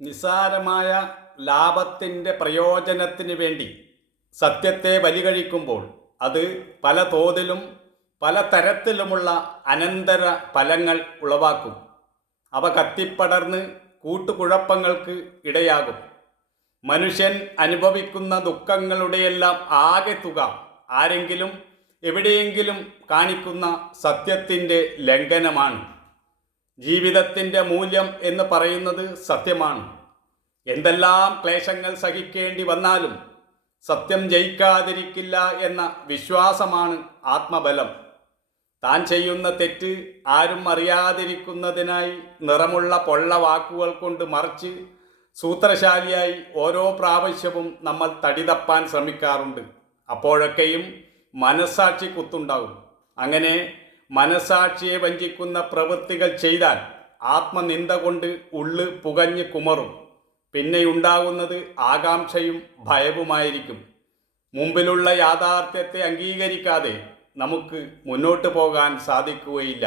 നിസ്സാരമായ ലാഭത്തിൻ്റെ പ്രയോജനത്തിന് വേണ്ടി സത്യത്തെ ബലികഴിക്കുമ്പോൾ അത് പല തോതിലും പല തരത്തിലുമുള്ള അനന്തര ഫലങ്ങൾ ഉളവാക്കും. അവ കത്തിപ്പടർന്ന് കൂട്ടുകുഴപ്പങ്ങൾക്ക് ഇടയാകും. മനുഷ്യൻ അനുഭവിക്കുന്ന ദുഃഖങ്ങളുടെയെല്ലാം ആകെ തുക ആരെങ്കിലും എവിടെയെങ്കിലും കാണിക്കുന്ന സത്യത്തിൻ്റെ ലംഘനമാണ്. ജീവിതത്തിൻ്റെ മൂല്യം എന്ന് പറയുന്നത് സത്യമാണ്. എന്തെല്ലാം ക്ലേശങ്ങൾ സഹിക്കേണ്ടി വന്നാലും സത്യം ജയിക്കാതിരിക്കില്ല എന്ന വിശ്വാസമാണ് ആത്മബലം. താൻ ചെയ്യുന്ന തെറ്റ് ആരും അറിയാതിരിക്കുന്നതിനായി നിറമുള്ള പൊള്ള വാക്കുകൾ കൊണ്ട് മറിച്ച് സൂത്രശാലിയായി ഓരോ പ്രാവശ്യവും നമ്മൾ തടിതപ്പാൻ ശ്രമിക്കാറുണ്ട്. അപ്പോഴൊക്കെയും മനസ്സാക്ഷി കുത്തുണ്ടാകും. അങ്ങനെ മനസ്സാക്ഷിയെ വഞ്ചിക്കുന്ന പ്രവൃത്തികൾ ചെയ്താൽ ആത്മനിന്ദ കൊണ്ട് ഉള്ളു പുകഞ്ഞ് കുമറും. പിന്നെയുണ്ടാകുന്നത് ആകാംക്ഷയും ഭയവുമായിരിക്കും. മുമ്പിലുള്ള യാഥാർത്ഥ്യത്തെ അംഗീകരിക്കാതെ നമുക്ക് മുന്നോട്ട് പോകാൻ സാധിക്കുകയില്ല.